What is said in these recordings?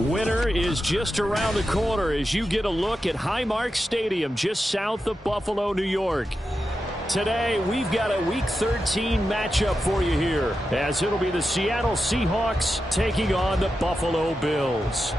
Winter is just around the corner as you get a look at Highmark Stadium just south of Buffalo, New York. Today, we've got a Week 13 matchup for you here, as it'll be the Seattle Seahawks taking on the Buffalo Bills.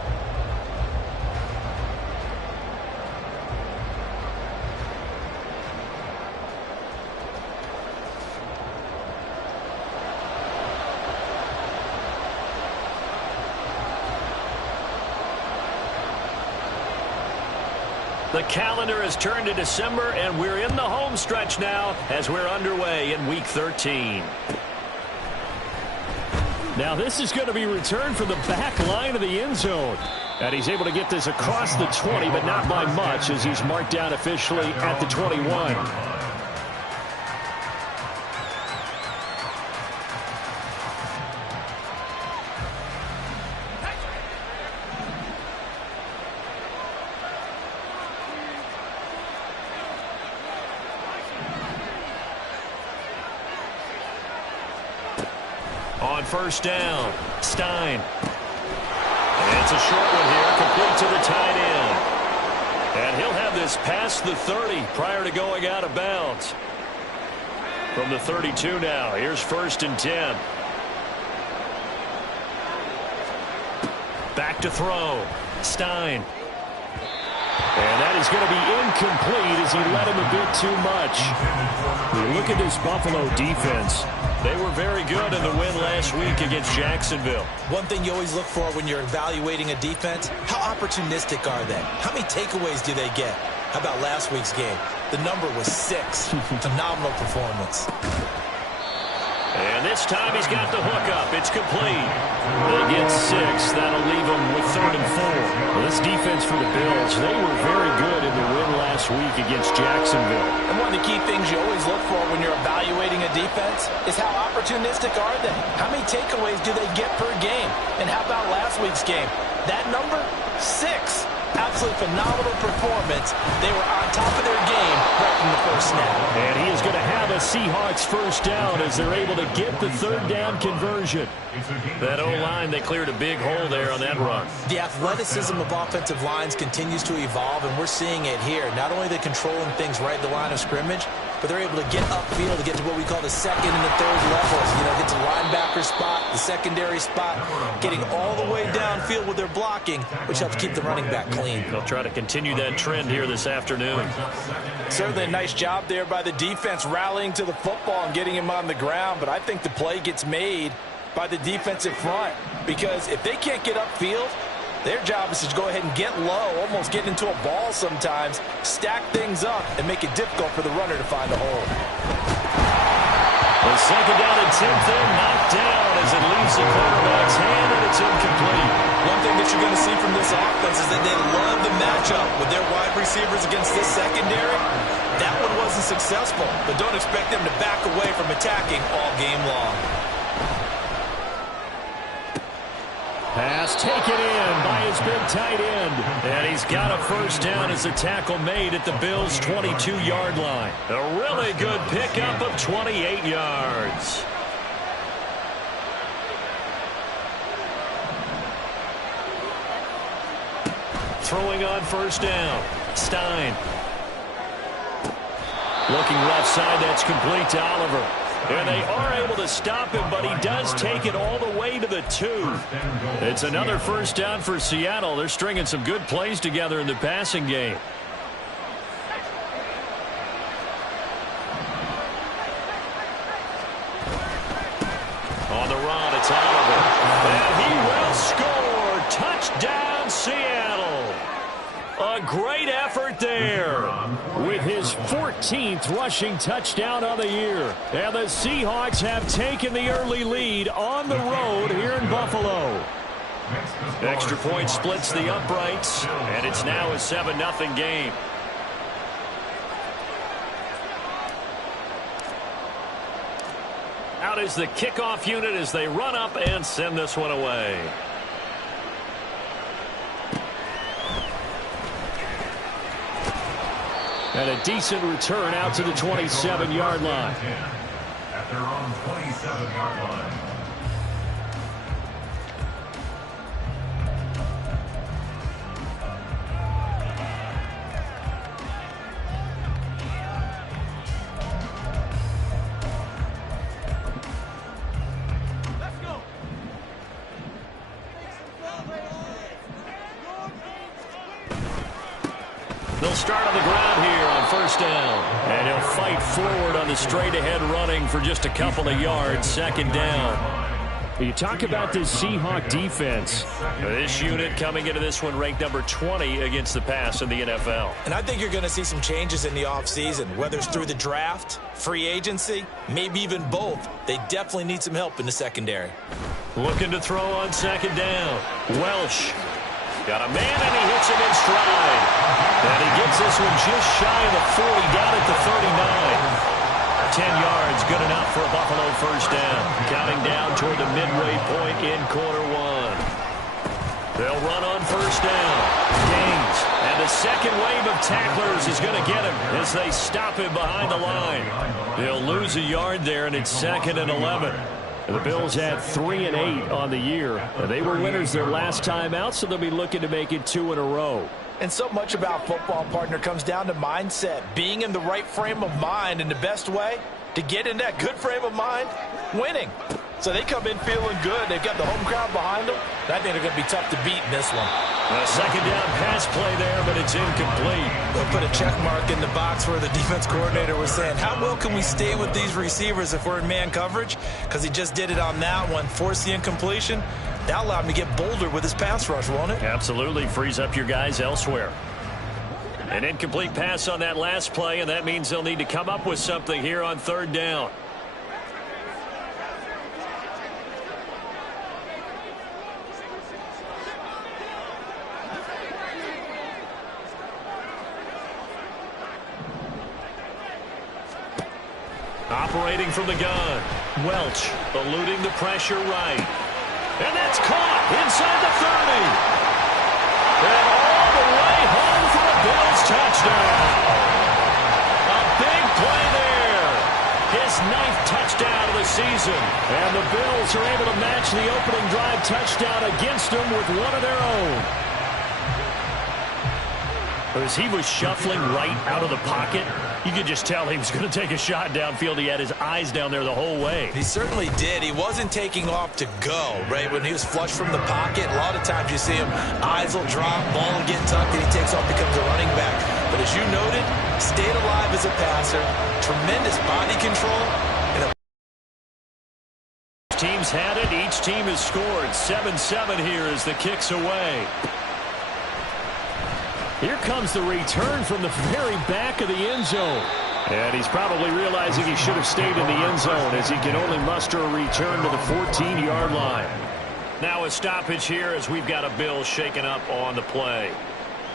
The calendar has turned to December, and we're in the home stretch now as we're underway in Week 13. Now this is going to be returned from the back line of the end zone. And he's able to get this across the 20, but not by much as he's marked down officially at the 21. On first down, Stein. And it's a short one here, complete to the tight end. And he'll have this past the 30 prior to going out of bounds. From the 32 now, here's 1st and 10. Back to throw, Stein. And that is going to be incomplete as he let him a bit too much. Look at this Buffalo defense. They were very good in the win last week against Jacksonville. One thing you always look for when you're evaluating a defense, how opportunistic are they? How many takeaways do they get? How about last week's game? The number was 6. Phenomenal performance. And this time he's got the hook up. It's complete. They get 6. That'll leave them with 3rd and 4. Well, this defense for the Bills, they were very good in the win last week against Jacksonville. And one of the key things you always look for when you're evaluating a defense is how opportunistic are they? How many takeaways do they get per game? And how about last week's game? That number? 6. Absolutely phenomenal performance. They were on top of their game right from the first snap. And he is going to have a Seahawks first down as they're able to get the 3rd down conversion. That O-line, they cleared a big hole there on that run. The athleticism of offensive lines continues to evolve, and we're seeing it here. Not only are they controlling things right at the line of scrimmage, but they're able to get upfield to get to what we call the 2nd and the 3rd levels. You know, get to the linebacker spot, the secondary spot, getting all the way downfield with their blocking, which helps keep the running back clean. They'll try to continue that trend here this afternoon. Certainly a nice job there by the defense rallying to the football and getting him on the ground, but I think the play gets made by the defensive front, because if they can't get upfield, their job is to go ahead and get low, almost get into a ball sometimes, stack things up, and make it difficult for the runner to find a hole. The 2nd down and 10th in, knocked down as it leaves the quarterback's hand, and it's incomplete. One thing that you're going to see from this offense is that they love the matchup with their wide receivers against this secondary. That one wasn't successful, but don't expect them to back away from attacking all game long. Pass taken in by his big tight end. And he's got a first down as the tackle made at the Bills' 22-yard line. A really good pickup of 28 yards. Throwing on first down, Stein. Looking left side, that's complete to Oliver. And they are able to stop him, but he does take it all the way to the 2. It's another first down for Seattle. They're stringing some good plays together in the passing game. On the run, it's Oliver. And he will score. Touchdown, Seattle. A great effort there with his 14th rushing touchdown of the year. And the Seahawks have taken the early lead on the road here in Buffalo. Extra point splits the uprights, and it's now a 7-0 game. Out is the kickoff unit as they run up and send this one away. And a decent return out to the 27-yard line. At their own 27-yard line. They'll start on the ground here on first down. And he'll fight forward on the straight-ahead running for just a couple of yards. Second down. You talk about this Seahawk defense. This unit coming into this one ranked number 20 against the pass in the NFL. And I think you're going to see some changes in the offseason, whether it's through the draft, free agency, maybe even both. They definitely need some help in the secondary. Looking to throw on second down. Welsh got a man, and he hits him in stride. And he gets this one just shy of the 40, down at the 39. 10 yards, good enough for a Buffalo first down. Counting down toward the midway point in quarter one. They'll run on first down. Gaines, and the second wave of tacklers is going to get him as they stop him behind the line. They'll lose a yard there, and it's 2nd and 11. The Bills had 3 and 8 on the year. They were winners their last time out, so they'll be looking to make it 2 in a row. And so much about football, partner, comes down to mindset. Being in the right frame of mind, and the best way to get in that good frame of mind, winning. So they come in feeling good. They've got the home crowd behind them. I think they're going to be tough to beat in this one. A second down pass play there, but it's incomplete. They'll put a check mark in the box where the defense coordinator was saying, how well can we stay with these receivers if we're in man coverage? Because he just did it on that one, forced the incompletion. That allowed him to get bolder with his pass rush, won't it? Absolutely. Frees up your guys elsewhere. An incomplete pass on that last play, and that means they'll need to come up with something here on third down. Operating from the gun. Welch eluding the pressure right. And that's caught inside the 30. And all the way home for a Bills touchdown. A big play there. His 9th touchdown of the season. And the Bills are able to match the opening drive touchdown against them with one of their own. As he was shuffling right out of the pocket, you could just tell he was going to take a shot downfield. He had his eyes down there the whole way. He certainly did. He wasn't taking off to go, right? When he was flushed from the pocket, a lot of times you see him, eyes will drop, ball will get tucked, and he takes off, becomes a running back. But as you noted, stayed alive as a passer, tremendous body control. And teams had it. Each team has scored. 7-7 here as the kick's away. Here comes the return from the very back of the end zone. And he's probably realizing he should have stayed in the end zone as he can only muster a return to the 14-yard line. Now a stoppage here as we've got a Bill shaken up on the play.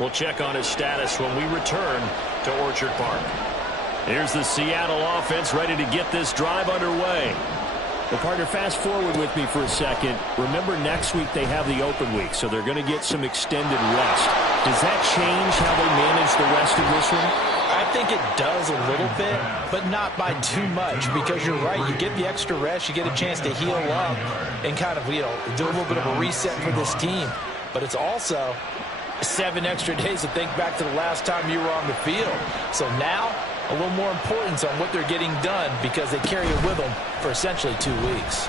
We'll check on his status when we return to Orchard Park. Here's the Seattle offense ready to get this drive underway. Well, partner, fast forward with me for a second. Remember, next week they have the open week, so they're going to get some extended rest. Does that change how they manage the rest of this one? I think it does a little bit, but not by too much, because you're right. You get the extra rest, you get a chance to heal up and kind of, do a little bit of a reset for this team. But it's also 7 extra days to think back to the last time you were on the field. So now, a little more importance on what they're getting done because they carry it with them for essentially 2 weeks.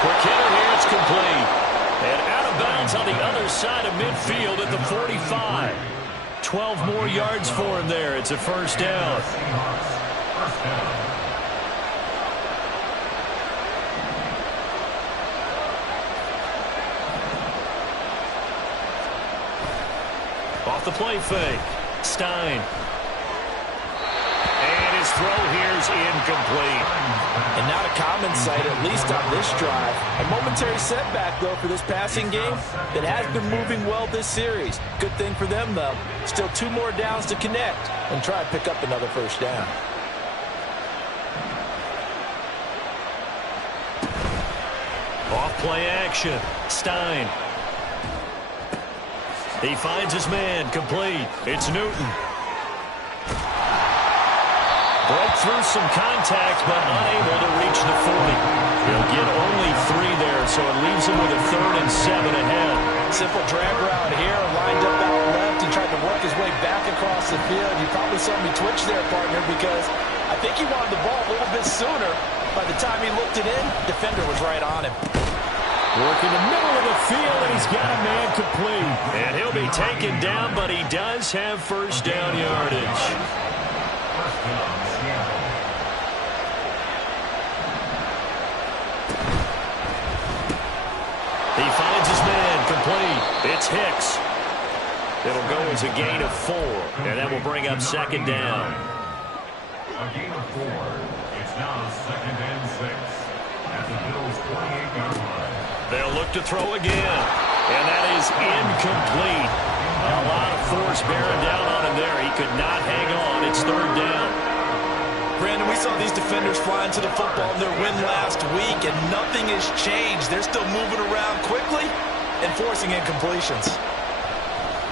Quick hitter here, it's complete. And out of bounds on the other side of midfield at the 45. 12 more yards for him there. It's a first down. Off the play fake. Stein. And his throw here is incomplete. And not a common sight, at least on this drive. A momentary setback, though, for this passing game that has been moving well this series. Good thing for them, though. Still 2 more downs to connect and try to pick up another first down. Off play action. Stein. He finds his man. Complete. It's Newton. Broke through some contact, but unable to reach the 40. He'll get only 3 there, so it leaves him with a 3rd and 7 ahead. Simple drag route here, lined up out left. He tried to work his way back across the field. You probably saw me twitch there, partner, because I think he wanted the ball a little bit sooner. By the time he looked it in, defender was right on him. Working the middle of the field, and he's got a man complete. And he'll be taken down, but he does have first down yardage. He finds his man complete. It's Hicks. It'll go as a gain of 4, and that will bring up second down. A gain of 4. It's now 2nd and 6 at the Bills' 28-yard line. They'll look to throw again, and that is incomplete. A lot of force bearing down on him there. He could not hang on. It's third down. Brandon, we saw these defenders flying to the football in their win last week, and nothing has changed. They're still moving around quickly and forcing incompletions.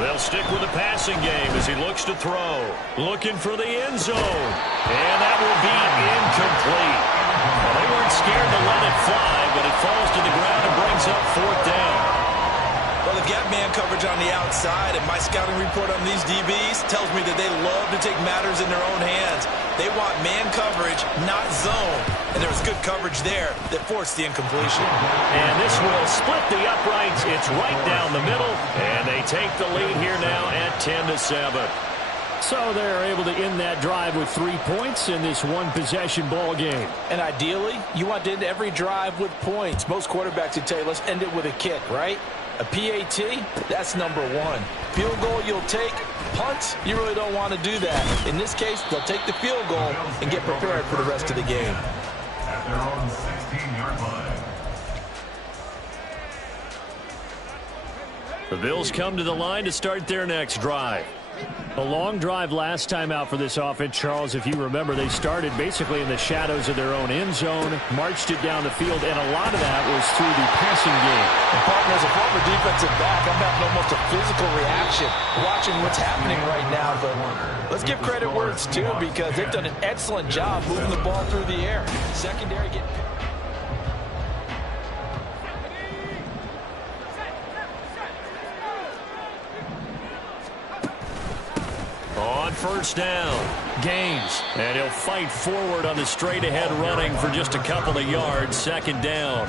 They'll stick with the passing game as he looks to throw. Looking for the end zone. And that will be incomplete. Well, they weren't scared to let it fly, but it falls to the ground and brings up fourth down. Well, they've got man coverage on the outside, and my scouting report on these DBs tells me that they love to take matters in their own hands. They want man coverage, not zone. And there was good coverage there that forced the incompletion. And this will split the uprights. It's right down the middle, and they take the lead here now at 10-7. So they're able to end that drive with 3 points in this one-possession ball game. And ideally, you want to end every drive with points. Most quarterbacks would tell you, let's end it with a kick, right? A PAT, that's number 1. Field goal you'll take. Punts, you really don't want to do that. In this case, they'll take the field goal and get prepared for the rest of the game. At their own 16-yard line. The Bills come to the line to start their next drive. A long drive last time out for this offense, Charles. If you remember, they started basically in the shadows of their own end zone, marched it down the field, and a lot of that was through the passing game. And partner, as a former defensive back, I'm having almost a physical reaction watching what's happening right now. But let's give credit where it's due, because they've done an excellent job moving the ball through the air. Secondary getting picked. On first down, Gaines, and he'll fight forward on the straight-ahead running for just a couple of yards. Second down.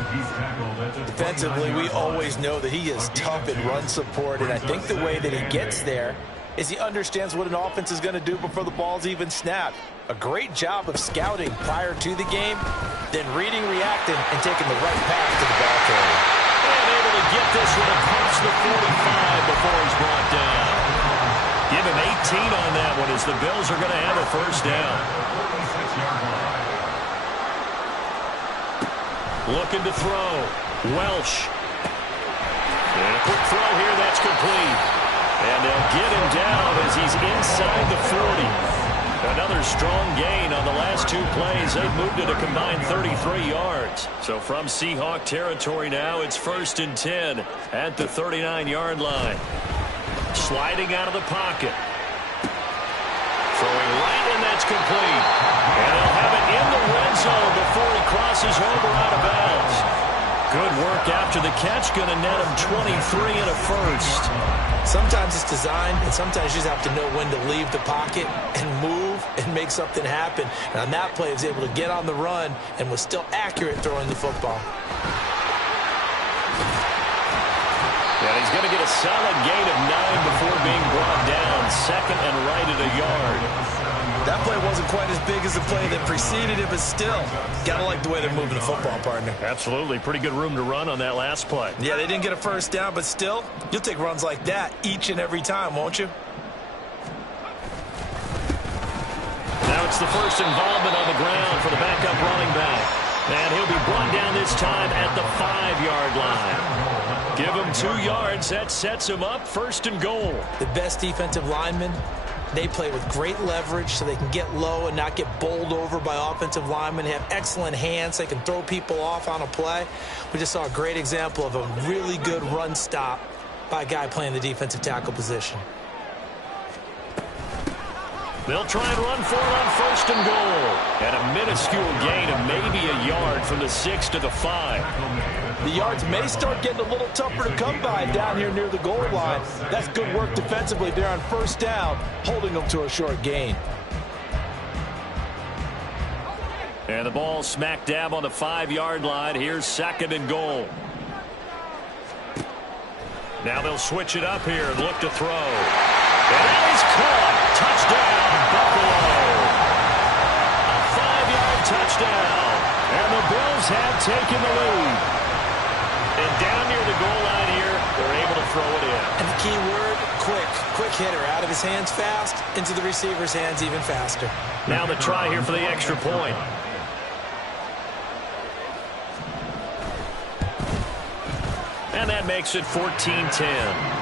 Defensively, we always know that he is tough in run support, and I think the way that he gets there is he understands what an offense is going to do before the ball's even snapped. A great job of scouting prior to the game, then reading, reacting, and taking the right path to the ball carrier. And able to get this one across the 45 before he's brought down. Give him 18 on that one as the Bills are going to have a first down. Looking to throw. Welsh. And a quick throw here, that's complete. And they'll get him down as he's inside the 40. Another strong gain on the last 2 plays. They've moved it a combined 33 yards. So from Seahawk territory now, it's 1st and 10 at the 39-yard line. Sliding out of the pocket. Throwing right, and that's complete. And they'll have it in the red zone before he crosses over out of bounds. Good work after the catch. Going to net him 23 and a first. Sometimes it's designed, and sometimes you just have to know when to leave the pocket and move and make something happen. And on that play, he was able to get on the run and was still accurate throwing the football. And he's going to get a solid gain of 9 before being brought down. Second and right at a yard. That play wasn't quite as big as the play that preceded it, but still, got to like the way they're moving the football, partner. Absolutely. Pretty good room to run on that last play. Yeah, they didn't get a first down, but still, you'll take runs like that each and every time, won't you? Now it's the first involvement on the ground for the backup running back. And he'll be brought down this time at the 5-yard line. Give him 2 yards. That sets him up 1st and goal. The best defensive linemen, they play with great leverage so they can get low and not get bowled over by offensive linemen. They have excellent hands. They can throw people off on a play. We just saw a great example of a really good run stop by a guy playing the defensive tackle position. They'll try and run for it on 1st and goal. And a minuscule gain of maybe a yard from the 6 to the 5. The yards may start getting a little tougher to come by down here near the goal line. That's good work defensively there on 1st down, holding them to a short gain. And the ball smack dab on the 5-yard line. Here's 2nd and goal. Now they'll switch it up here and look to throw. And that is caught. Touchdown, Buffalo. A 5-yard touchdown. And the Bills have taken the lead. And down near the goal line here, they're able to throw it in. And the key word, quick. Quick hitter. Out of his hands fast, into the receiver's hands even faster. Now the try here for the extra point. And that makes it 14-10.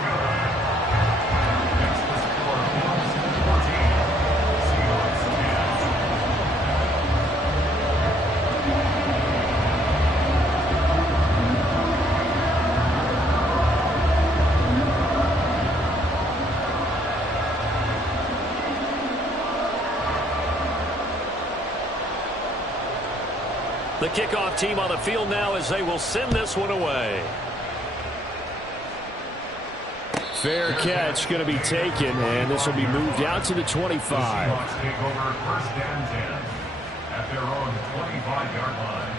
The kickoff team on the field now as they will send this one away. Fair catch going to be taken, and this will be moved out to the 25. The Seahawks take over first and 10 at their own 25-yard line.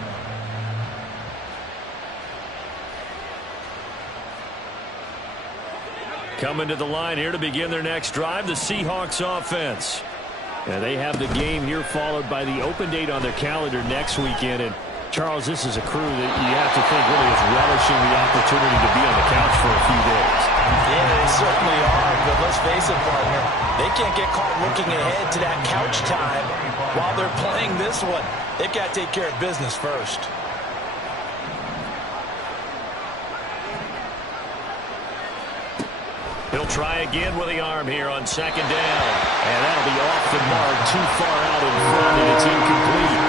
Coming to the line here to begin their next drive, the Seahawks offense. And they have the game here followed by the open date on their calendar next weekend. And Charles, this is a crew that you have to think really is relishing the opportunity to be on the couch for a few days. Yeah, they certainly are. But let's face it, partner, they can't get caught looking ahead to that couch time while they're playing this one. They've got to take care of business first. He'll try again with the arm here on second down. And that'll be off the mark, too far out in front, and it's incomplete.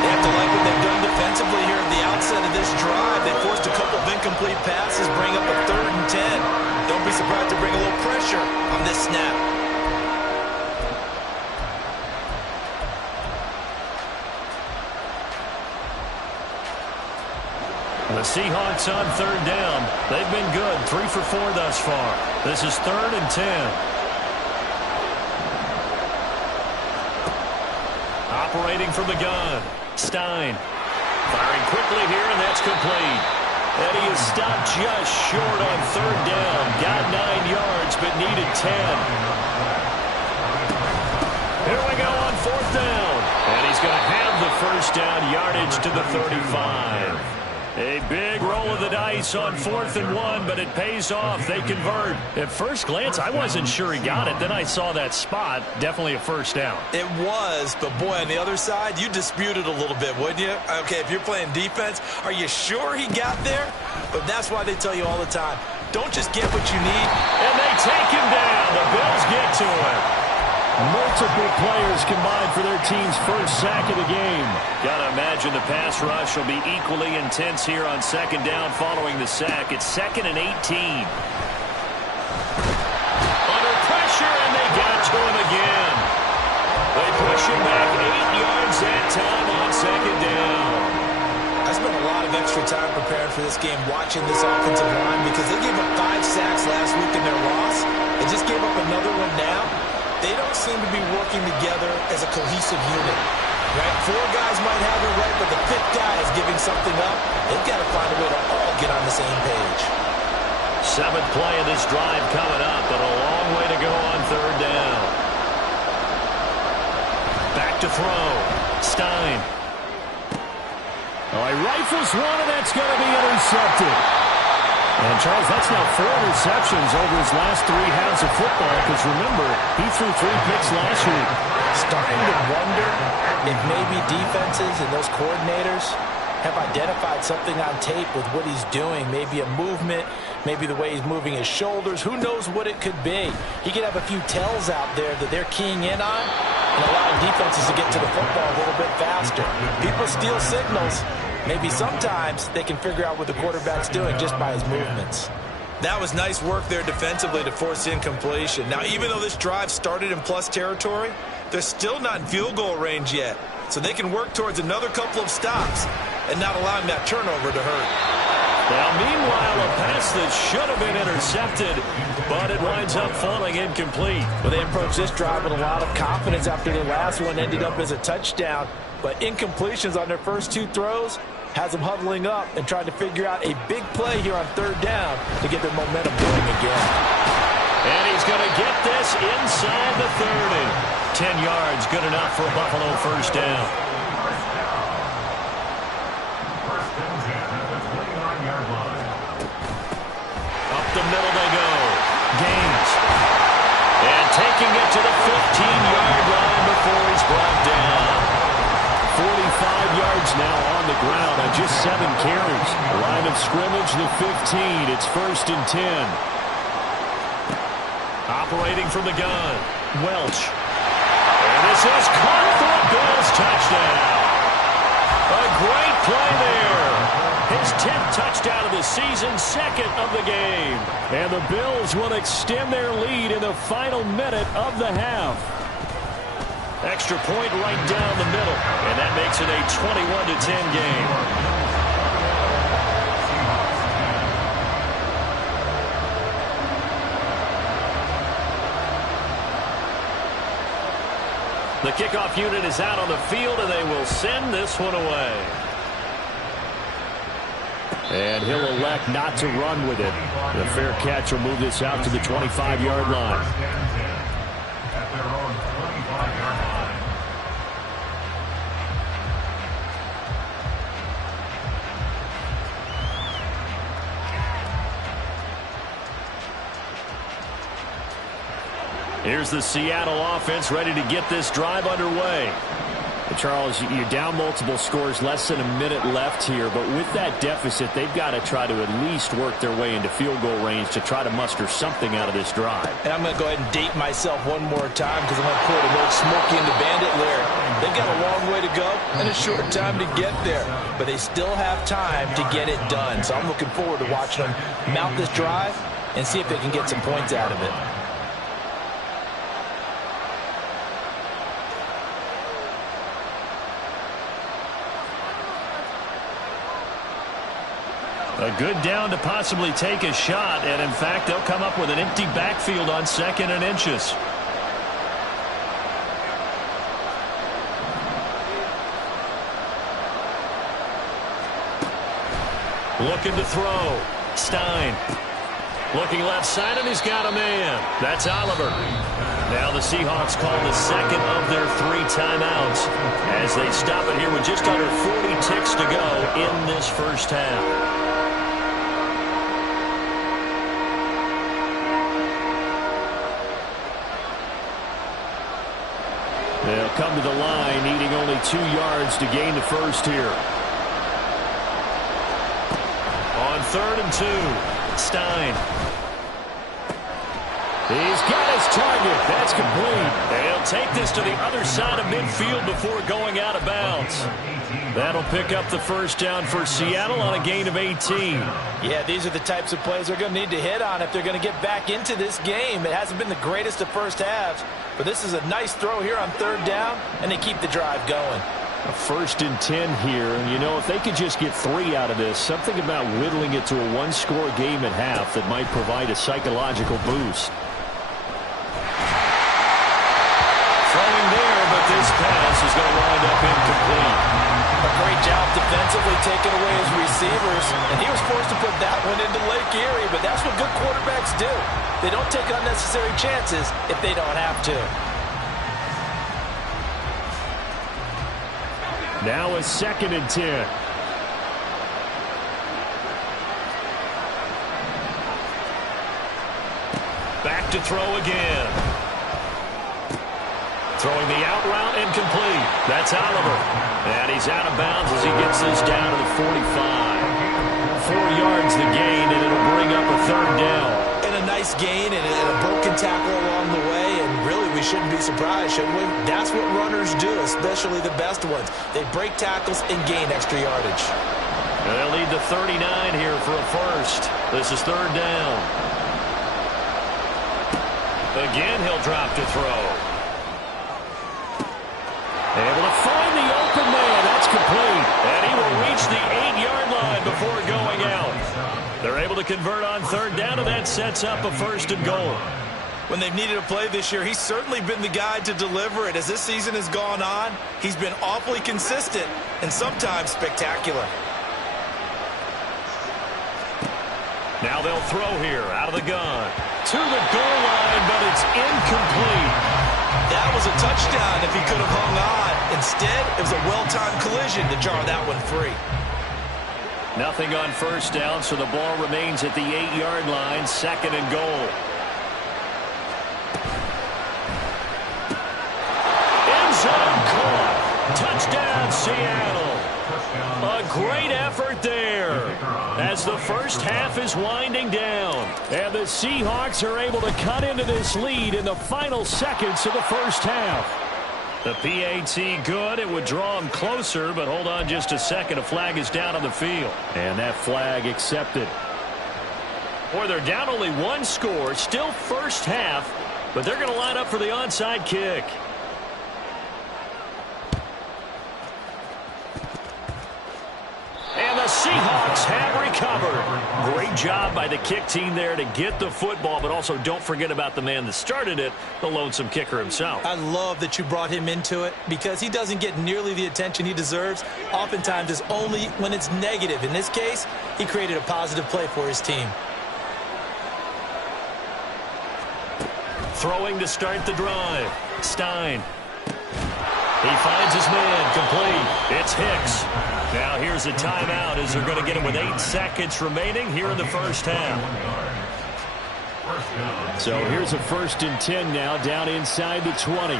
They have to like what they've done defensively here at the outset of this drive. They forced a couple of incomplete passes, bring up a 3rd and 10. Don't be surprised to bring a little pressure on this snap. The Seahawks on 3rd down. They've been good, 3 for 4 thus far. This is 3rd and 10. Operating from the gun, Stein. Firing quickly here, and that's complete. And he is stopped just short on 3rd down. Got 9 yards, but needed 10. Here we go on 4th down. And he's going to have the first down yardage to the 35. A big roll of the dice on 4th and 1, but it pays off. They convert. At first glance, I wasn't sure he got it. Then I saw that spot. Definitely a first down. It was, but boy, on the other side, you dispute it a little bit, wouldn't you? Okay, if you're playing defense, are you sure he got there? But that's why they tell you all the time, don't just get what you need. And they take him down. The Bills get to him. Multiple players combined for their team's first sack of the game. Gotta imagine the pass rush will be equally intense here on 2nd down following the sack. It's 2nd and 18. Under pressure, and they got to him again. They push him back 8 yards that time on 2nd down. I spent a lot of extra time preparing for this game watching this offensive line because they gave up 5 sacks last week in their loss. They just gave up another one now. They don't seem to be working together as a cohesive unit. Right? 4 guys might have it right, but the 5th guy is giving something up. They've got to find a way to all get on the same page. 7th play of this drive coming up, but a long way to go on 3rd down. Back to throw. Stein. Oh, he rifles one, and that's going to be intercepted. And, Charles, that's now 4 interceptions over his last 3 halves of football, because, remember, he threw 3 picks last week. Starting to wonder if maybe defenses and those coordinators have identified something on tape with what he's doing. Maybe a movement, maybe the way he's moving his shoulders. Who knows what it could be? He could have a few tells out there that they're keying in on and allowing defenses to get to the football a little bit faster. People steal signals. Maybe sometimes they can figure out what the quarterback's doing just by his movements. That was nice work there defensively to force incompletion. Now, even though this drive started in plus territory, they're still not in field goal range yet. So they can work towards another couple of stops and not allowing that turnover to hurt. Now, meanwhile, a pass that should have been intercepted, but it winds up falling incomplete. Well, they approached this drive with a lot of confidence after the last one ended up as a touchdown. But incompletions on their first 2 throws, has them huddling up and trying to figure out a big play here on third down to get their momentum going again. And he's going to get this inside the 30. 10 yards, good enough for a Buffalo first down. First and 10 at the 29-yard line. Up the middle they go. Gaines. And taking it to the 15-yard line before he's brought down. 45 yards now on the ground on just 7 carries. Line of scrimmage, the 15. It's first and 10. Operating from the gun, Welch. And this is caught for a Bills touchdown. A great play there. His 10th touchdown of the season, second of the game. And the Bills will extend their lead in the final minute of the half. Extra point right down the middle. And that makes it a 21-10 game. The kickoff unit is out on the field, and they will send this one away. And he'll elect not to run with it. The fair catch will move this out to the 25-yard line. At their own 25-yard line. Here's the Seattle offense ready to get this drive underway. Charles, you're down multiple scores, less than a minute left here, but with that deficit, they've got to try to at least work their way into field goal range to try to muster something out of this drive. And I'm going to go ahead and date myself one more time because I'm going to quote an old Smokey and the Bandit lyric. They've got a long way to go and a short time to get there, but they still have time to get it done. So I'm looking forward to watching them mount this drive and see if they can get some points out of it. A good down to possibly take a shot, and in fact, they'll come up with an empty backfield on 2nd and inches. Looking to throw. Stein. Looking left side, and he's got a man. That's Oliver. Now the Seahawks call the second of their 3 timeouts as they stop it here with just under 40 ticks to go in this first half. They'll come to the line, needing only 2 yards to gain the first here. On 3rd and 2, Stein. He's got his target. That's complete. And he'll take this to the other side of midfield before going out of bounds. That'll pick up the first down for Seattle on a gain of 18. Yeah, these are the types of plays they're going to need to hit on if they're going to get back into this game. It hasn't been the greatest of first halves, but this is a nice throw here on 3rd down, and they keep the drive going. A 1st and 10 here, and you know, if they could just get 3 out of this, something about whittling it to a 1-score game at half that might provide a psychological boost. Throwing there, but this pass is going to wind up incomplete. A great job defensively taking away his receivers, and he was forced to put that one into Lake Erie, but that's what good quarterbacks do. They don't take unnecessary chances if they don't have to. Now a 2nd and 10. Back to throw again. Throwing the out route incomplete. That's Oliver. And he's out of bounds as he gets this down to the 45. 4 yards the gain, and it'll bring up a 3rd down. And a nice gain and a broken tackle along the way, and really we shouldn't be surprised, shouldn't we? That's what runners do, especially the best ones. They break tackles and gain extra yardage. And they'll need the 39 here for a first. This is 3rd down. Again, he'll drop to throw. Able to find the open man. That's complete. And he will reach the 8-yard line before going out. They're able to convert on 3rd down, and that sets up a 1st and goal. When they've needed a play this year, he's certainly been the guy to deliver it. As this season has gone on, he's been awfully consistent and sometimes spectacular. Now they'll throw here out of the gun. To the goal line, but it's incomplete. That was a touchdown if he could have hung on. Instead, it was a well-timed collision to jar that one free. Nothing on first down, so the ball remains at the 8-yard line, 2nd and goal. End zone caught. Touchdown, Seattle. A great effort there as the first half is winding down. And the Seahawks are able to cut into this lead in the final seconds of the first half. The PAT good. It would draw them closer, but hold on just a second. A flag is down on the field. And that flag accepted. Boy, they're down only one score. Still first half, but they're going to line up for the onside kick. And the Seahawks have recovered. Great job by the kick team there to get the football, but also don't forget about the man that started it, the lonesome kicker himself. I love that you brought him into it because he doesn't get nearly the attention he deserves. Oftentimes it's only when it's negative. In this case, he created a positive play for his team. Throwing to start the drive. Stein. He finds his man, complete. It's Hicks. Now here's a timeout as they're going to get him with 8 seconds remaining here in the first half. So here's a 1st and 10 now down inside the 20.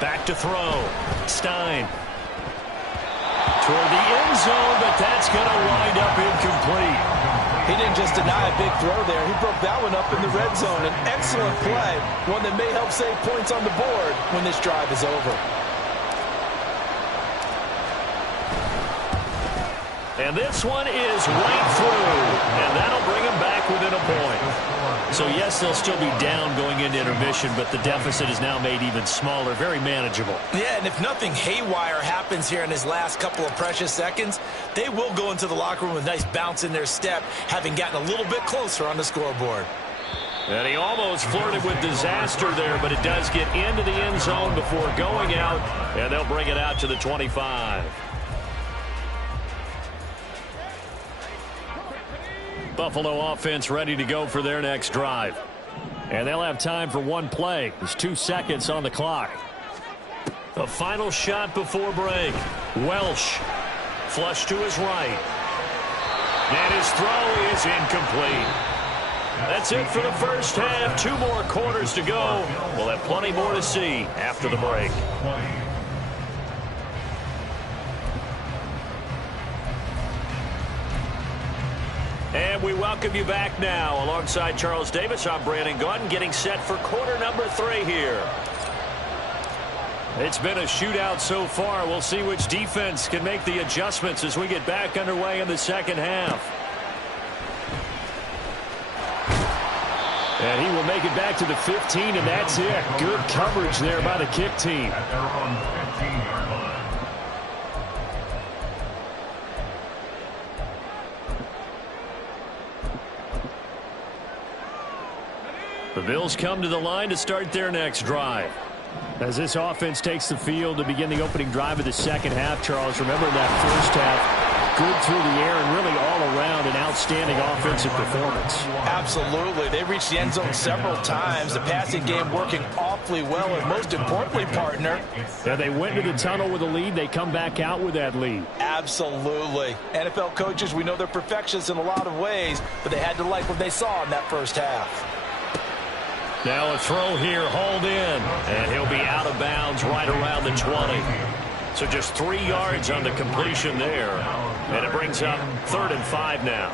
Back to throw. Stein. Toward the end zone, but that's going to wind up incomplete. He didn't just deny a big throw there. He broke that one up in the red zone. An excellent play, one that may help save points on the board when this drive is over. And this one is right through, and that'll bring him back within a point. So, yes, they'll still be down going into intermission, but the deficit is now made even smaller, very manageable. Yeah, and if nothing haywire happens here in his last couple of precious seconds, they will go into the locker room with a nice bounce in their step, having gotten a little bit closer on the scoreboard. And he almost flirted with disaster there, but it does get into the end zone before going out, and they'll bring it out to the 25. Buffalo offense ready to go for their next drive. And they'll have time for one play. There's 2 seconds on the clock. The final shot before break. Welsh. Flush to his right. And his throw is incomplete. That's it for the first half. 2 more quarters to go. We'll have plenty more to see after the break. And we welcome you back now. Alongside Charles Davis, I'm Brandon Gaudin, getting set for quarter number 3 here. It's been a shootout so far. We'll see which defense can make the adjustments as we get back underway in the second half. And he will make it back to the 15, and that's it. Good coverage there by the kick team. At their own 15-yard line. The Bills come to the line to start their next drive. As this offense takes the field to begin the opening drive of the second half, Charles, remember in that first half, good through the air and really all around an outstanding offensive performance. Absolutely. They reached the end zone several times. The passing game working awfully well, and most importantly, partner. Yeah, they went to the tunnel with a lead. They come back out with that lead. Absolutely. NFL coaches, we know they're perfectionists in a lot of ways, but they had to like what they saw in that first half. Now a throw here, hauled in, and he'll be out of bounds right around the 20. So just 3 yards on the completion there, and it brings up 3rd and 5 now.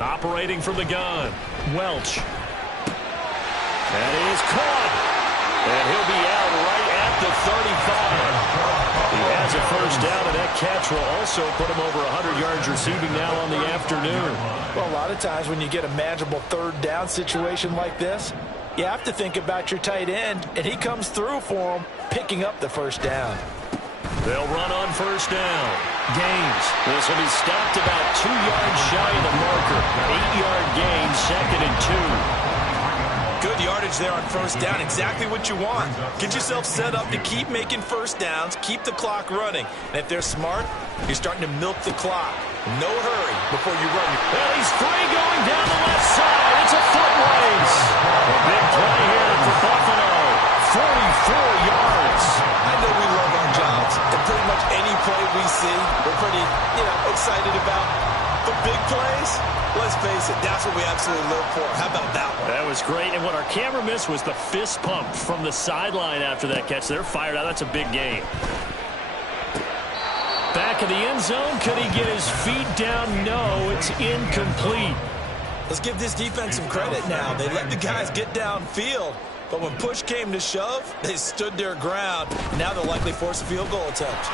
Operating from the gun, Welch. That is caught, and he'll be out right at the 35. He has a first down, and that catch will also put him over 100 yards receiving now on the afternoon. Well, a lot of times when you get a manageable 3rd down situation like this, you have to think about your tight end, and he comes through for him, picking up the first down. They'll run on first down. Gaines. This will be stopped about 2 yards shy of the marker. 8-yard gain, 2nd and 2. Good yardage there on first down. Exactly what you want. Get yourself set up to keep making first downs, keep the clock running. And if they're smart, you're starting to milk the clock. No hurry before you run. Well, he's free going down the left side. It's a foot race. A big play here for Buffalo. 44 yards. I know we love our jobs, and pretty much any play we see, we're pretty, excited about. The big plays, let's face it, that's what we absolutely live for. How about that one? That was great, and what our camera missed was the fist pump from the sideline after that catch. They're fired out. That's a big game. Back in the end zone. Could he get his feet down? No, it's incomplete. Let's give this defense some credit now. They let the guys get downfield, but when push came to shove, they stood their ground. Now they'll likely force a field goal attempt.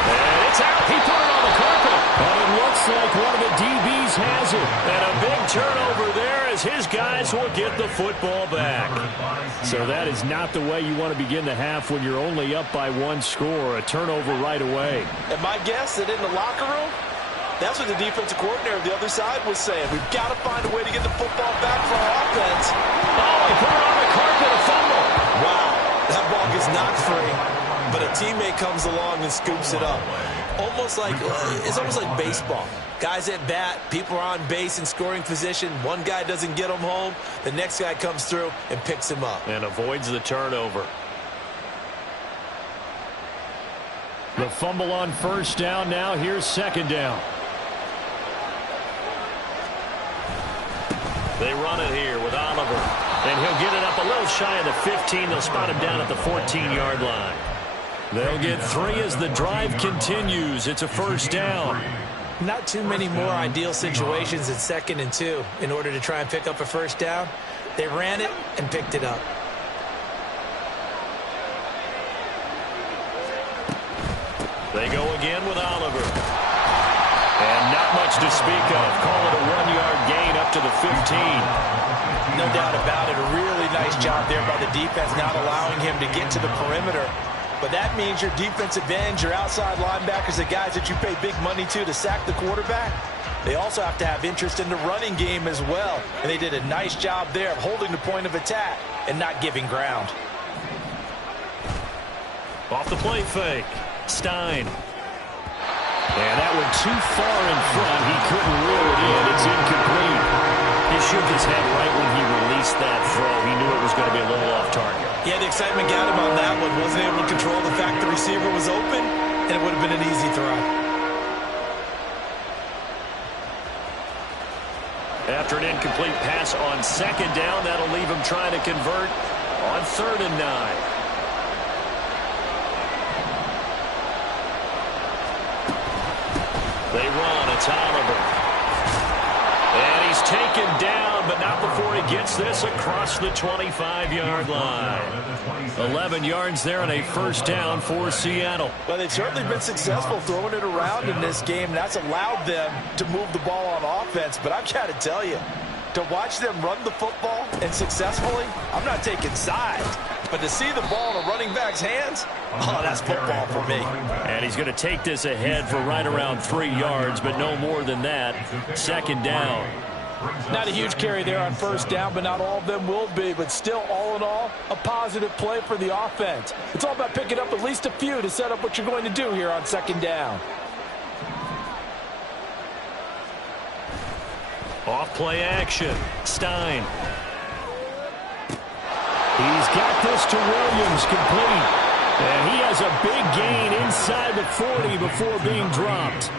And it's out. He put it on the carpet. And it looks like one of the DBs has it. And a big turnover there as his guys will get the football back. So that is not the way you want to begin the half when you're only up by one score. A turnover right away. And my guess that in the locker room, that's what the defensive coordinator of the other side was saying. We've got to find a way to get the football back for our offense. Oh, he put it on the carpet, a fumble. Wow, that ball gets knocked free, but a teammate comes along and scoops it up. It's almost like baseball. Guys at bat, people are on base in scoring position. One guy doesn't get him home. The next guy comes through and picks him up. And avoids the turnover. The fumble on first down. Now here's second down. They run it here with Oliver. And he'll get it up a little shy of the 15. They'll spot him down at the 14-yard line. They'll get 3 as the drive continues. It's a first down. Not too many more ideal situations at 2nd and 2 in order to try and pick up a first down. They ran it and picked it up. They go again with Oliver. And not much to speak of. Call it a 1-yard gain up to the 15. No doubt about it. A really nice job there by the defense, not allowing him to get to the perimeter. But that means your defensive ends, your outside linebackers, the guys that you pay big money to sack the quarterback, they also have to have interest in the running game as well. And they did a nice job there of holding the point of attack and not giving ground. Off the play fake. Stein. And that went too far in front. He couldn't reel it in. It's incomplete. He shook his head right when he released that throw. He knew it was going to be a little off target. Yeah, the excitement got him on that one. Wasn't able to control the fact the receiver was open, and it would have been an easy throw. After an incomplete pass on second down, that'll leave him trying to convert on 3rd and 9. They run. It's Oliver. And he's taken down, but not before he gets this across the 25-yard line. 11 yards there and a first down for Seattle. Well, they've certainly been successful throwing it around in this game, and that's allowed them to move the ball on offense. But I've got to tell you, to watch them run the football and successfully, I'm not taking sides. But to see the ball in a running back's hands, oh, that's football for me. And he's going to take this ahead for right around 3 yards, but no more than that. Second down. Not a huge carry there on first down, but not all of them will be. But still, all in all, a positive play for the offense. It's all about picking up at least a few to set up what you're going to do here on second down. Off play action. Stein. He's got this to Williams, complete. And he has a big gain inside the 40 before being dropped.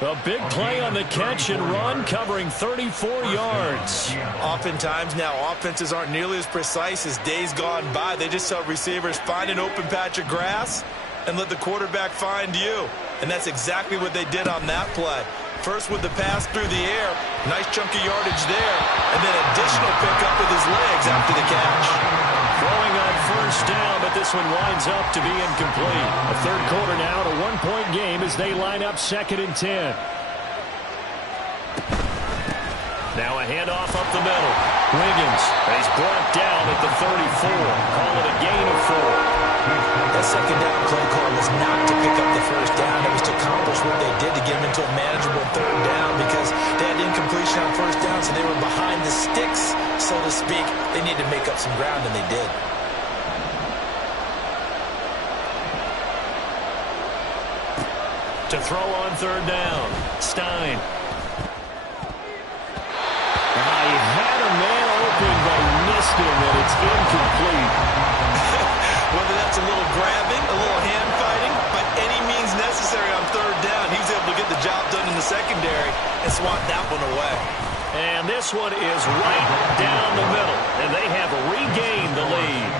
A big play on the catch and run, covering 34 yards. Oftentimes now, offenses aren't nearly as precise as days gone by. They just tell receivers, find an open patch of grass and let the quarterback find you. And that's exactly what they did on that play. First with the pass through the air, nice chunky yardage there, and then additional pickup with his legs after the catch. Throwing on first down, but this one winds up to be incomplete. A third quarter now, a 1-point game as they line up 2nd and 10. Now a handoff up the middle. Wiggins, he's brought down at the 34. Call it a gain of 4. That second down play call was not to pick up the first down. It was to accomplish accomplished what they did to get them into a manageable third down because they had incompletion on first down, so they were behind the sticks, so to speak. They needed to make up some ground, and they did. To throw on third down, Stein. He had a man open, but he missed him, and it's incomplete. Whether that's a little grabbing, a little hand fighting, by any means necessary on third down, he was able to get the job done in the secondary and swat that one away. And this one is right down the middle, and they have regained the lead.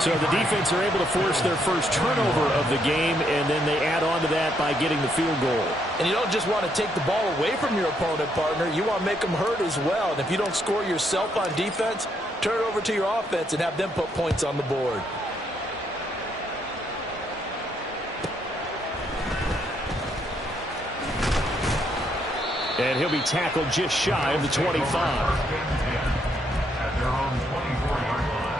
So the defense are able to force their first turnover of the game, and then they add on to that by getting the field goal. And you don't just want to take the ball away from your opponent, partner. You want to make them hurt as well. And if you don't score yourself on defense, turn it over to your offense and have them put points on the board. And he'll be tackled just shy of the 25. At their own 24-yard line.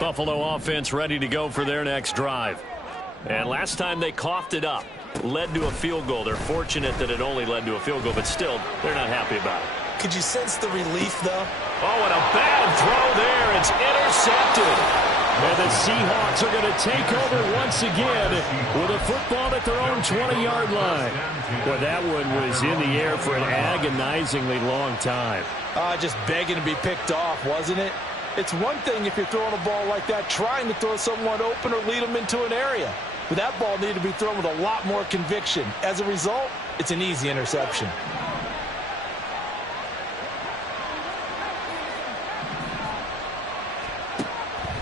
Buffalo offense ready to go for their next drive. And last time they coughed it up, led to a field goal. They're fortunate that it only led to a field goal, but still, they're not happy about it. Could you sense the relief, though? Oh, and a bad throw there. It's intercepted. And the Seahawks are going to take over once again with a football at their own 20-yard line. Well, that one was in the air for an agonizingly long time. Just begging to be picked off, wasn't it? It's one thing if you're throwing a ball like that, trying to throw someone open or lead them into an area. But that ball needed to be thrown with a lot more conviction. As a result, it's an easy interception.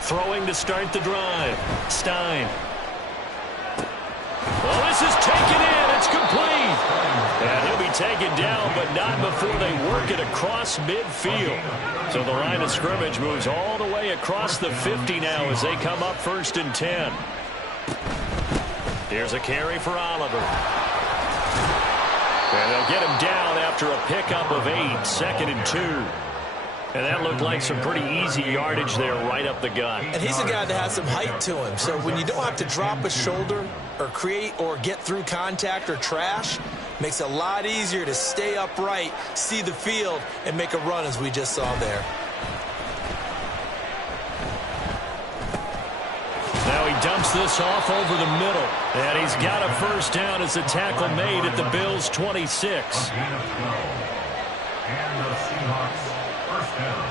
Throwing to start the drive. Stein. Well, this is taken in. It's complete. And he'll be taken down, but not before they work it across midfield. So the line of scrimmage moves all the way across the 50 now as they come up 1st and 10. Here's a carry for Oliver. And they'll get him down after a pickup of 8, 2nd and 2. And that looked like some pretty easy yardage there right up the gut. And he's a guy that has some height to him. So when you don't have to drop a shoulder or create or get through contact or trash, makes it a lot easier to stay upright, see the field, and make a run as we just saw there. Now he dumps this off over the middle. And he's got a first down as the tackle made at the Bills' 26. And the Seahawks first down.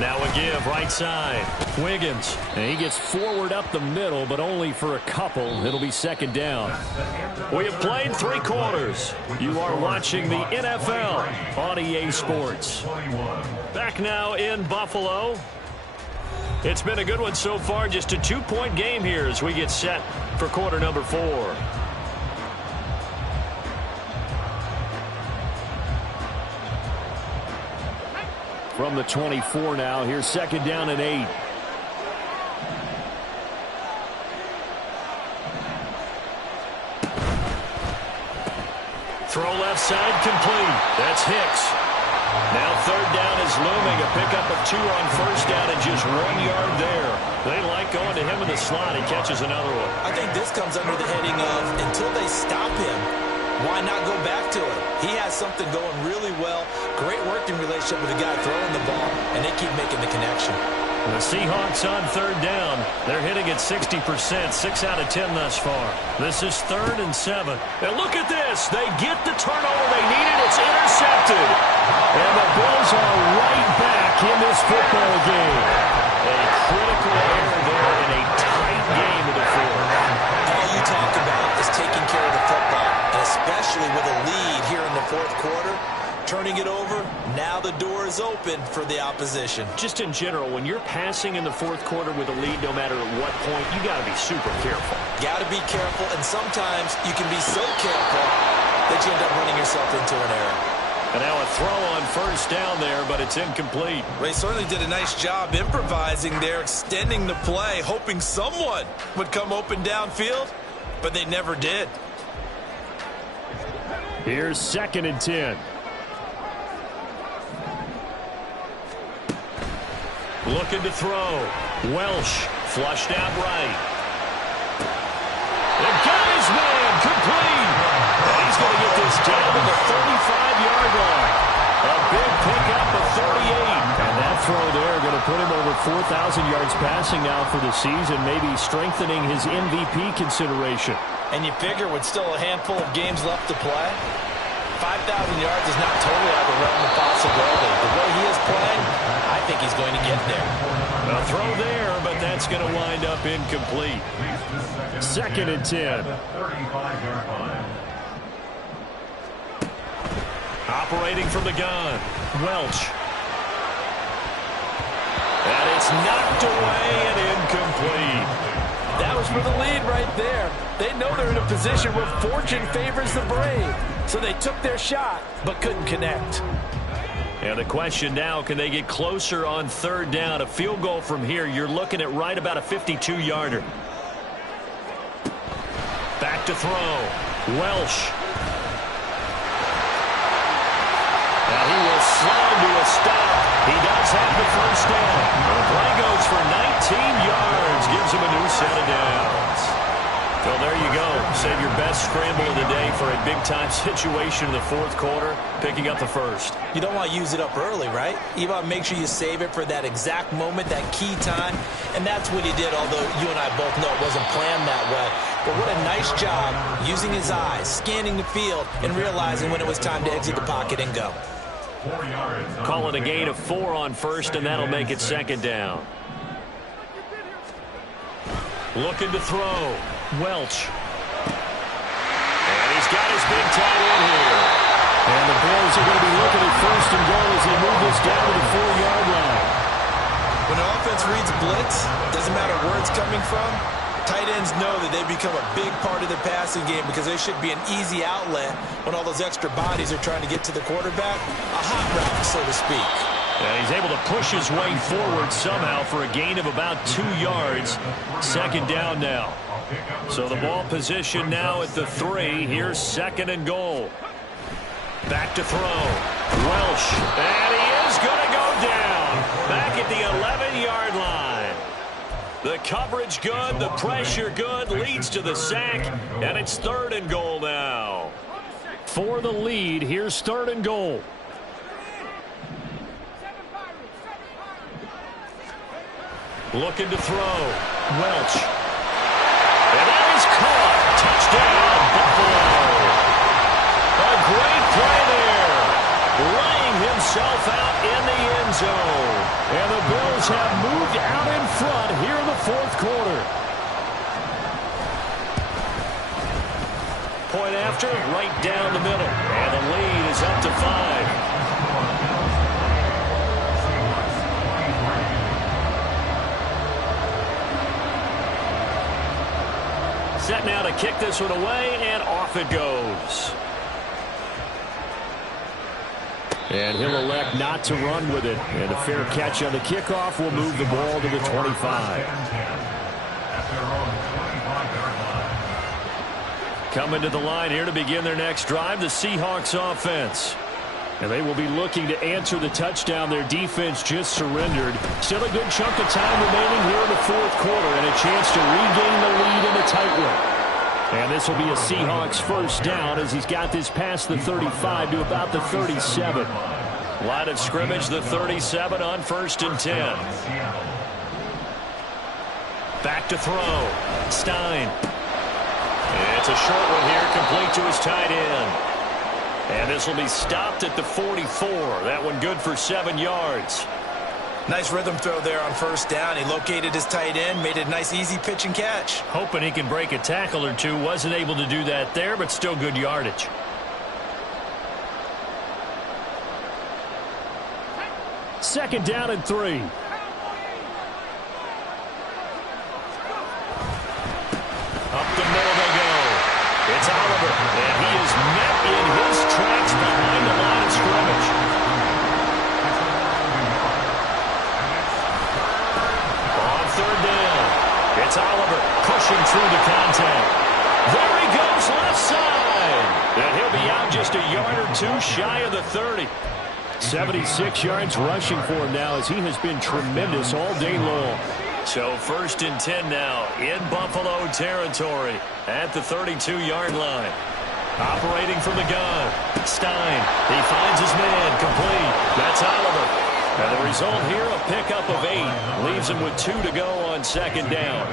Now a give right side. Wiggins. And he gets forward up the middle, but only for a couple. It'll be 2nd down. We have played 3 quarters. You are watching the NFL on EA Sports. Back now in Buffalo. It's been a good one so far. Just a 2-point game here as we get set for quarter number 4. From the 24 now, here's 2nd down and 8. Throw left side complete. That's Hicks. Now 3rd down is looming. A pickup of 2 on 1st down and just 1 yard there. They like going to him in the slot. He catches another one. I think this comes under the heading of until they stop him, why not go back to it? He has something going really well. Great working relationship with the guy throwing the ball, and they keep making the connection. The Seahawks on 3rd down. They're hitting at 60%, 6 out of 10 thus far. This is 3rd and 7. And look at this. They get the turnover they needed. It's intercepted. And the Bills are right back in this football game. A critical error there in a tight game of the 4th. All you talk about is taking care of the football, and especially with a lead here in the 4th quarter. Turning it over, now the door is open for the opposition. Just in general, when you're passing in the 4th quarter with a lead, no matter at what point, you got to be super careful. Got to be careful, and sometimes you can be so careful that you end up running yourself into an error. And now a throw on first down there, but it's incomplete. They certainly did a nice job improvising there, extending the play, hoping someone would come open downfield, but they never did. Here's 2nd and 10. Looking to throw. Welsh flushed out right. And got his man complete. And he's going to get this down to the 35-yard line. A big pickup of 38. And that throw there going to put him over 4,000 yards passing now for the season, maybe strengthening his MVP consideration. And you figure with still a handful of games left to play, 5,000 yards is not totally out of the realm of possibility. The way he is playing, I think he's going to get there. A throw there, but that's going to wind up incomplete. 2nd and 10. Operating from the gun, Welch. And it's knocked away and incomplete. That was for the lead right there. They know they're in a position where fortune favors the brave. So they took their shot, but couldn't connect. And the question now, can they get closer on 3rd down? A field goal from here, you're looking at right about a 52-yarder. Back to throw. Welsh. And he will slow to a stop. He does have the first down. The play goes for 19 yards. Gives him a new set of downs. So there you go. Save your best scramble of the day for a big-time situation in the 4th quarter, picking up the first. You don't want to use it up early, right? You want to make sure you save it for that exact moment, that key time. And that's what he did, although you and I both know it wasn't planned that way. But what a nice job using his eyes, scanning the field, and realizing when it was time to exit the pocket and go. Call it a gain of 4 on first, and that'll make it 2nd down. Looking to throw. Welch. And he's got his big tight end here. And the Bills are going to be looking at 1st and goal as they move this down to the 4-yard line. When an offense reads blitz, doesn't matter where it's coming from, tight ends know that they become a big part of the passing game because they should be an easy outlet when all those extra bodies are trying to get to the quarterback. A hot route, so to speak. And he's able to push his way forward somehow for a gain of about 2 yards. 2nd down now. So the ball position now at the 3. Here's 2nd and goal. Back to throw. Welsh. And he is going to go down. Back at the 11-yard line. The coverage good. The pressure good. Leads to the sack. And it's 3rd and goal now. For the lead, here's 3rd and goal. Looking to throw. Welch. And that is caught. Touchdown, Buffalo. A great play there. Laying himself out in the end zone. And the Bills have moved out in front here in the 4th quarter. Point after, right down the middle. And the lead is up to 5. Set now to kick this one away, and off it goes. And he'll elect not to run with it. And a fair catch on the kickoff will move the ball to the 25. Coming to the line here to begin their next drive, the Seahawks offense. And they will be looking to answer the touchdown their defense just surrendered. Still a good chunk of time remaining here in the 4th quarter and a chance to regain the lead in a tight one. And this will be a Seahawks first down as he's got this past the 35 to about the 37. Line of scrimmage, the 37 on 1st and 10. Back to throw. Stein. It's a short one here, complete to his tight end. And this will be stopped at the 44. That one good for 7 yards. Nice rhythm throw there on 1st down. He located his tight end, made it a nice easy pitch and catch. Hoping he can break a tackle or two. Wasn't able to do that there, but still good yardage. Second down and 3. Up the middle they go. It's Oliver, and he is met in his tracks behind the line of scrimmage. shy of the 30. 76 yards rushing for him now as he has been tremendous all day long. So 1st and 10 now in Buffalo territory at the 32-yard line. Operating from the gun. Stein. He finds his man. Complete. That's Oliver. And the result here, a pickup of 8. Leaves him with 2 to go on 2nd down.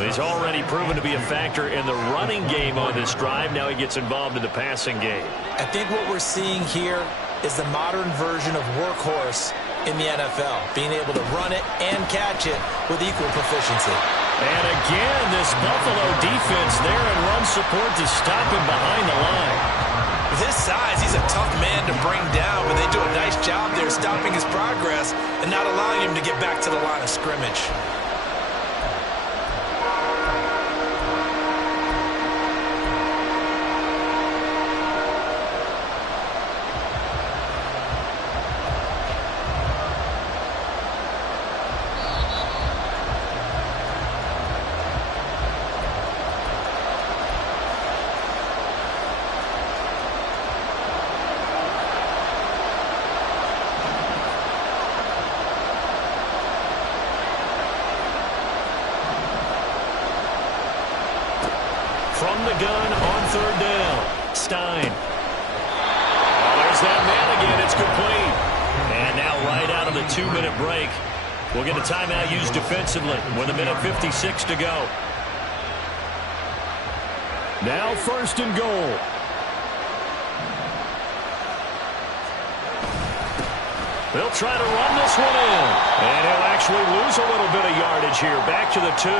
He's already proven to be a factor in the running game on this drive. Now he gets involved in the passing game. I think what we're seeing here is the modern version of workhorse in the NFL, being able to run it and catch it with equal proficiency. And again, this Buffalo defense there in run support to stop him behind the line. With his size, he's a tough man to bring down, but they do a nice job there stopping his progress and not allowing him to get back to the line of scrimmage. From the gun on 3rd down. Stein. Oh, there's that man again. It's complete. And now right out of the 2-minute break, we'll get a timeout used defensively with 1:56 to go. Now 1st and goal. They'll try to run this one in. And he'll actually lose a little bit of yardage here. Back to the 2.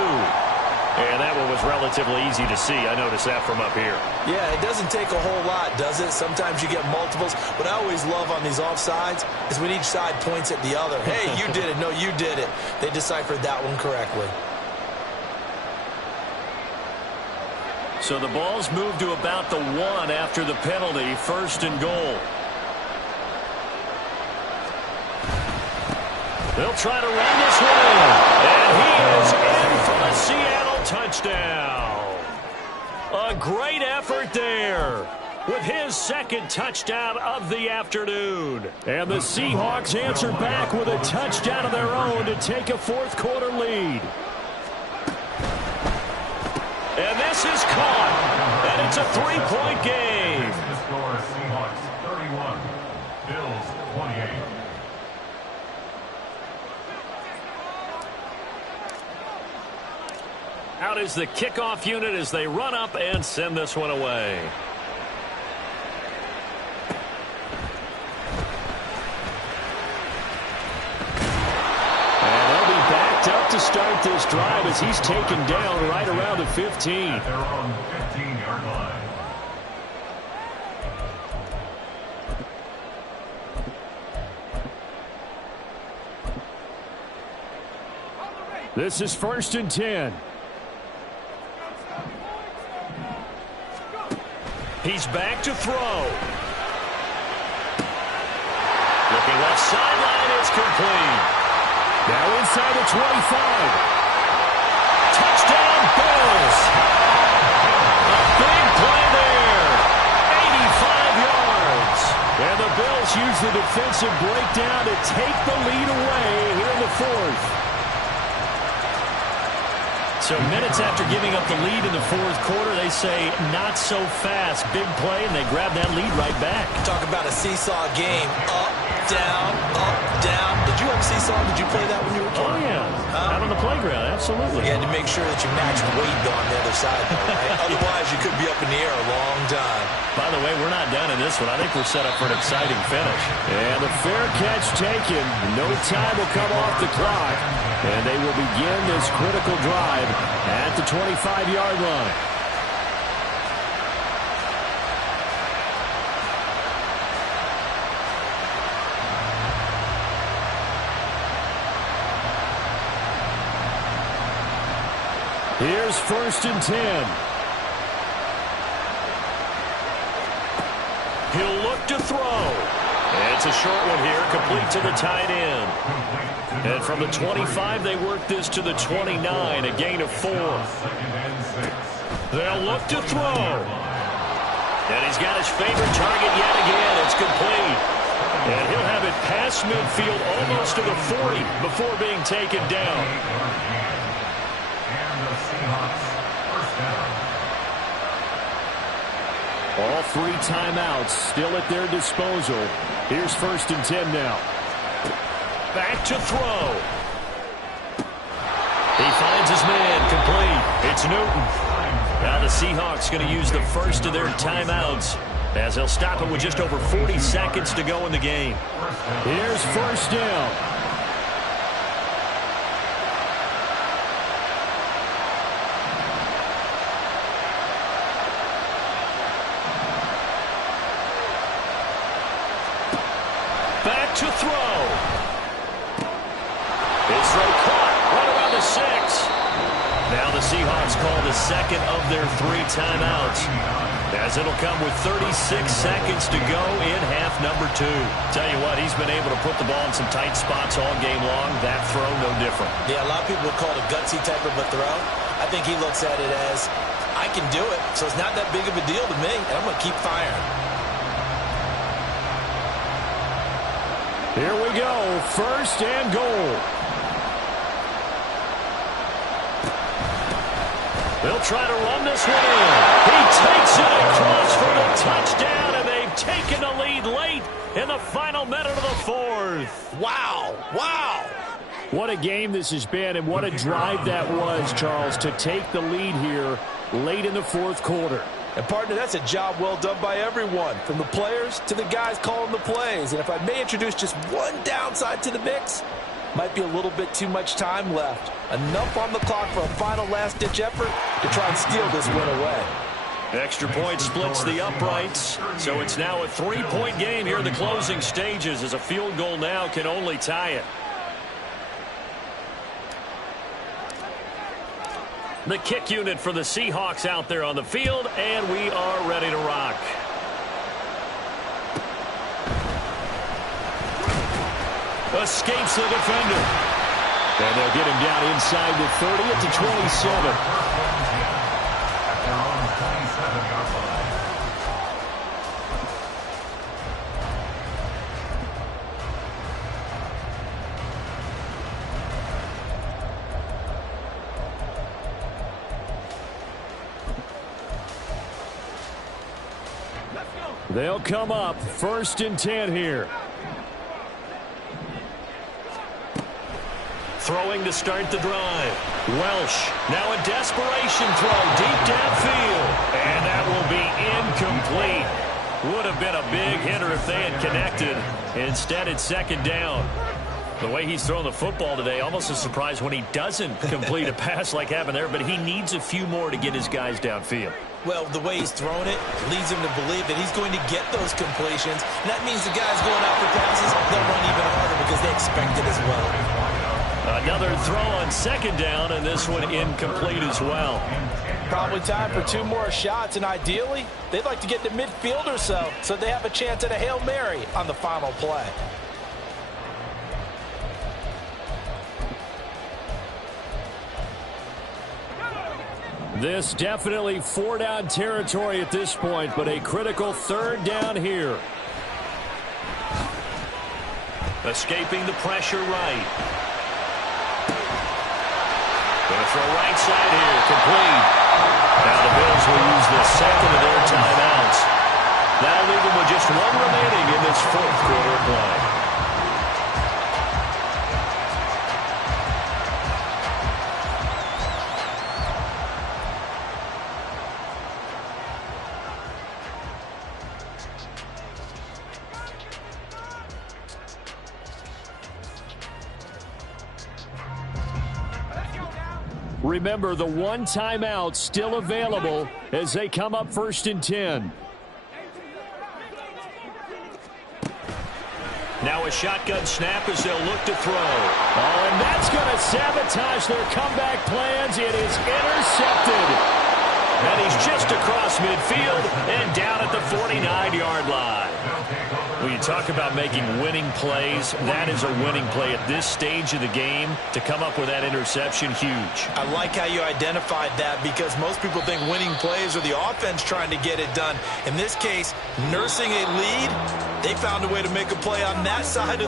And that one was relatively easy to see. I noticed that from up here. Yeah, it doesn't take a whole lot, does it? Sometimes you get multiples. What I always love on these offsides is when each side points at the other. Hey, you did it. No, you did it. They deciphered that one correctly. So the ball's moved to about the 1 after the penalty. 1st and goal. They'll try to run this one in. And he is in for a Seattle touchdown. A great effort there with his 2nd touchdown of the afternoon. And the Seahawks answered back with a touchdown of their own to take a 4th quarter lead. And this is caught. And it's a 3-point game. The score, Seahawks 31, Bills 28. Out is the kickoff unit as they run up and send this one away. And they'll be backed up to start this drive as he's taken down right around the 15. They're on the 15-yard line. This is 1st and 10. He's back to throw. Looking left sideline, it's complete. Now inside the 25. Touchdown, Bills. A big play there. 85 yards. And the Bills use the defensive breakdown to take the lead away here in the 4th. So minutes after giving up the lead in the 4th quarter, they say not so fast. Big play, and they grab that lead right back. Talk about a seesaw game. Up, down, up, down. Did you have a seesaw? Did you play that when you were a kid? Oh, yeah. Out on the playground, absolutely. You had to make sure that you matched weight on the other side, though, right? Otherwise, you could be up in the air a long time. By the way, we're not done in this one. I think we're set up for an exciting finish. And the fair catch taken. No time will come off the clock. And they will begin this critical drive at the 25-yard line. Here's 1st and 10. He'll look to throw. It's a short one here, complete to the tight end. And from the 25, they work this to the 29, a gain of 4. They'll look to throw. And he's got his favorite target yet again. It's complete. And he'll have it past midfield almost to the 40 before being taken down. And the Seahawks first down. All 3 timeouts still at their disposal. Here's 1st and 10 now. Back to throw. He finds his man, complete. It's Newton. Now the Seahawks going to use the first of their timeouts as they'll stop it with just over 40 seconds to go in the game. Here's 1st down. Back to throw. His throw caught right around the 6. Now the Seahawks call the second of their 3 timeouts, as it'll come with 36 seconds to go in half number 2. Tell you what, he's been able to put the ball in some tight spots all game long. That throw, no different. Yeah, a lot of people would call it a gutsy type of a throw. I think he looks at it as, I can do it, so it's not that big of a deal to me, and I'm going to keep firing. Here we go, 1st and goal. They'll try to run this one in. He takes it across for the touchdown, and they've taken the lead late in the final minute of the 4th. Wow, wow. What a game this has been, and what a drive that was, Charles, to take the lead here late in the 4th quarter. And, partner, that's a job well done by everyone, from the players to the guys calling the plays. And if I may introduce just one downside to the mix, might be a little bit too much time left. Enough on the clock for a final last-ditch effort to try and steal this win away. Extra point splits the uprights, so it's now a 3-point game here in the closing stages, as a field goal now can only tie it. The kick unit for the Seahawks out there on the field, and we are ready to rock. Escapes the defender. And they'll get him down inside the 30 at the 27. At their own 27-yard line. They'll come up 1st and 10 here. Throwing to start the drive. Welsh, now a desperation throw deep downfield. And that will be incomplete. Would have been a big hitter if they had connected. Instead, it's 2nd down. The way he's thrown the football today, almost a surprise when he doesn't complete a pass like happened there, but he needs a few more to get his guys downfield. Well, the way he's thrown it leads him to believe that he's going to get those completions. And that means the guys going after passes, they'll run even harder because they expect it as well. Another throw on 2nd down, and this one incomplete as well. Probably time for 2 more shots, and ideally, they'd like to get to midfield or so they have a chance at a Hail Mary on the final play. This definitely 4-down territory at this point, but a critical 3rd down here. Escaping the pressure right. Going to throw right side here, complete. Now the Bills will use the 2nd of their timeouts. That'll leave them with just 1 remaining in this 4th quarter play. Remember, the 1 timeout still available as they come up 1st and 10. Now a shotgun snap as they'll look to throw. Oh, and that's going to sabotage their comeback plans. It is intercepted. And he's just across midfield and down at the 49-yard line. When you talk about making winning plays, that is a winning play at this stage of the game. To come up with that interception, huge. I like how you identified that, because most people think winning plays are the offense trying to get it done. In this case, nursing a lead, they found a way to make a play on that side of